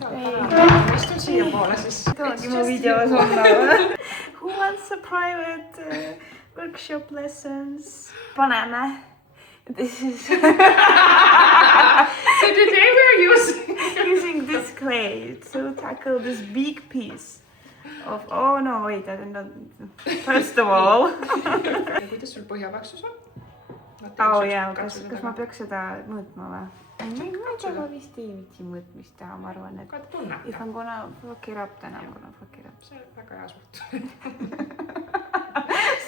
Ma istun siia poole, siis... Toongi mu videos olla või? Who wants a private workshop lessons? Paneme. This is... So today we're using this clay to tackle this big piece of... Oh no, wait, I don't know. First of all. Kuidas sul põhjapaksus on? Oh jaa, kas ma peaks seda mõõtma või? Ma ei tea, ma vist ei viitsi mõõtmist teha, ma arvan, et... If I'm gonna fuck it up, then I'm gonna fuck it up. See on väga hea suht.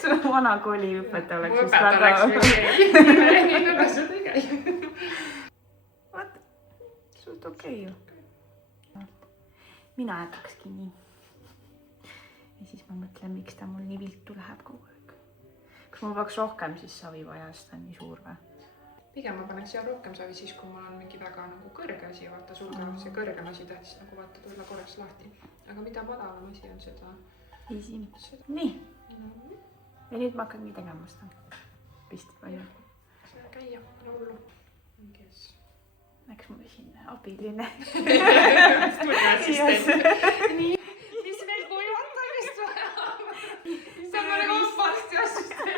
Su vana kooli õpetaja oleks just väga... Mu õpetaja oleks nii väga seda ei käi. Vaat, suht okei ju. Mina jätakski nii. Ja siis ma mõtlen, miks ta mul nii viltu läheb kogu aeg. Kas mul peaks rohkem siis savi vaja, sest ta on nii suur või? Pigem ma paneks siia rohkem savi siis, kui mul on mingi väga nagu kõrge asi, vaata sul ka see kõrgem asi tähtis nagu vaata tulla korraks lahti. Aga mida madalam asi on seda... Easy. Nii. Ja nüüd ma hakkangi tegema seda. Pistid palju. See käia, laulu. Läks mul siin abiline. Stuudioassistent. Nii. Mis meil kuivatamist vaja? See on nagu vasti assistent.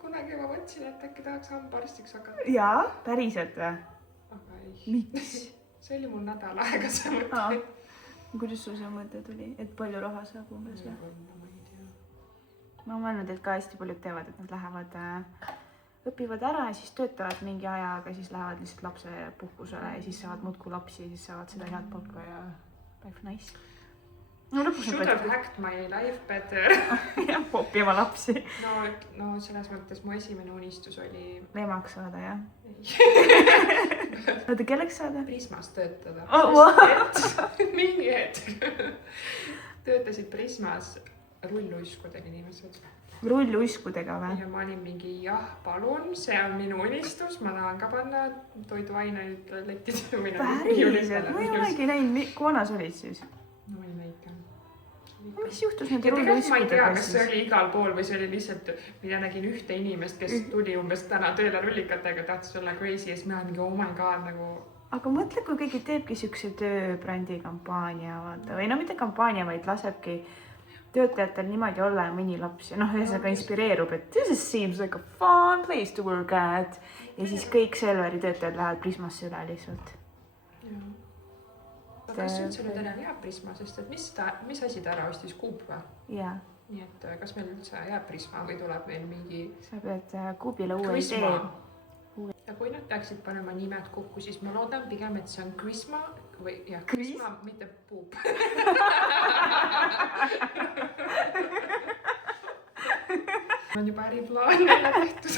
Kunagi ma mõtlesin, et äkki tahaks hambaarstiks hakata. Jaa, päriselt või? Aga ei. Miks? See oli mul nädal aega see mõte. Kuidas sul see mõte tuli? Et palju raha saab umbes või? Ma olen mõelnud, et ka hästi paljud teevad, et nad lähevad, õpivad ära ja siis töötavad mingi aja, aga siis lähevad lihtsalt lapse puhkusele ja siis saavad muudku lapsi ja siis saavad seda head palka ja life nice. Should have hacked my life better. Ja popima lapsi. No selles mõttes mu esimene unistus oli... Emaks saada, jah? Oota, kelleks saada? Prismas töötada. Mingi hetk. Töötasid Prismas rulluiskudega inimesed. Rulluiskudega või? Ja ma olin mingi, jah, palun, see on minu unistus, ma tahan ka panna toiduaineid lettide või päriselt, ma ei olegi näinud, kui vanas olid siis? No ma olin väike. Mis juhtus nende rulluiskudega? Ma ei tea, kas see oli igal pool või see oli lihtsalt, mina nägin ühte inimest, kes tuli umbes täna tööle rullikatega, tahtis olla crazy ja siis mina mingi, oh my god, nagu... Aga mõtle, kui keegi teebki siukse tööbrändi kampaania, vaata, või no mitte kampaania, vaid lasebki töötajatel niimoodi olla ja mõni laps ja noh, ühesõnaga inspireerub, et this seems like a fun place to work at ja siis kõik Selveri töötajad lähevad Prismasse üle lihtsalt. Kas üldse nüüd enam jääb Prisma, sest et mis asi ta ära ostis, Coop või? Jaa. Nii et kas meil üldse jääb Prisma või tuleb meil mingi... Sa pead Coopile uue idee. Ja kui nad peaksid panema nimed kokku, siis ma loodan pigem, et see on Krisma või jah, Krisma, mitte Puup. On juba äriplaan neile tehtud.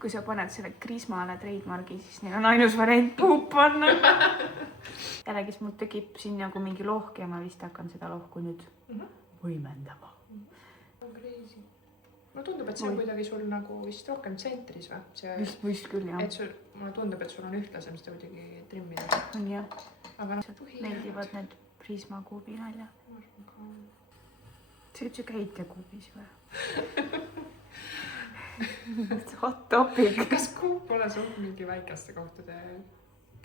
Kui sa paned selle Krismale trademargi, siis neil on ainus variant Puup panna. Jällegi, mul tekib siin nagu mingi lohk ja ma vist hakkan seda lohku nüüd võimendama. On crazy. Mulle tundub, et see on kuidagi sul nagu vist rohkem tsentris või? Vist küll, jah. Mulle tundub, et sul on ühtlasem seda kuidagi trimmida. On jah. Aga meeldivad need Prisma Kuubi nalja. See üldse käid ja Kuubis või? Hot topic. Kas Kuub pole sul mingi väikeste kohtade?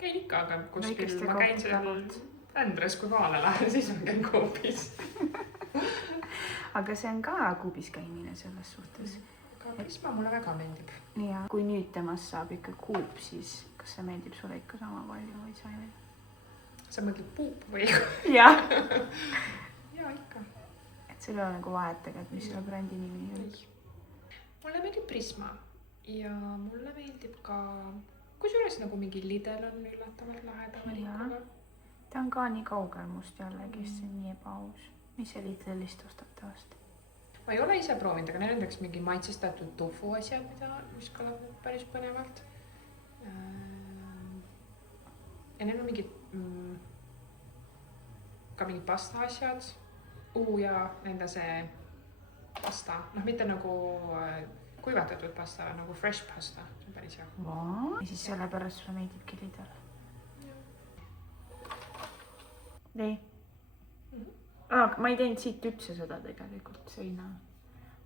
Käin ikka, aga kuskil ma käin seal Ändres, kui maale lähen, siis ma käin Kuubis. Aga see on ka Kuubis käimine selles suhtes. Aga Prisma mulle väga meeldib. Ja kui nüüd temast saab ikka Kuub, siis kas see meeldib sulle ikka sama palju või sa ei? Sa mõtled Puup või? Jah. Jaa, ikka. Et seal ei ole nagu vahet tegelikult, mis selle brändi nimi on. Mulle meeldib Prisma ja mulle meeldib ka... Kusjuures nagu mingi Lidl on üllatavalt laheda valikuga. Ta on ka nii kaugel must jällegi, see on nii ebaaus. Mis see Lidlist ostate vast? Ma ei ole ise proovinud, aga neil on üks mingi maitsestatud tofu asjad, mis kõlab päris põnevalt. Ja neil on mingid ka mingid pasta asjad. Ja nende see pasta, noh mitte nagu kuivatatud pasta, nagu fresh pasta. See on päris hea. Ja siis sellepärast sulle meeldibki Lidl. Nii. Ma ei teinud siit üldse seda tegelikult seina.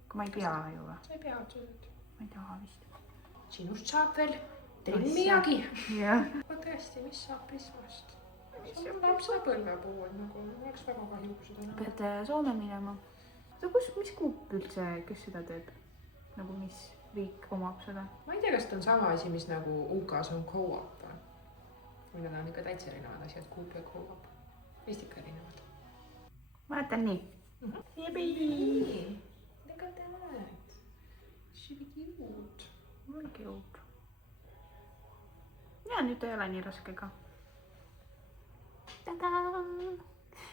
Aga ma ei pea ju või? Sa ei pea otsused. Ma ei taha vist. Sinust saab veel teen midagi. jah. aga tõesti, mis saab Prismast? see on lapsepõlvepood nagu, oleks väga kahju, kui seda näha. pead Soome minema. mis kuup üldse, kes seda teeb? nagu mis riik omab seda? ma ei tea, kas ta on sama asi, mis nagu UK-s on co-op või? või need on ikka täitsa erinevad asjad, coop ja co-op. vist ikka erinevad. ma mäletan nii. Look at that. Should be cute. Very cute. ja nüüd ei ole nii raske ka. Ta-da!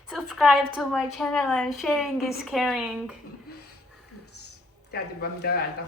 Subscribe to my channel and sharing is caring. Tead juba, mida öelda.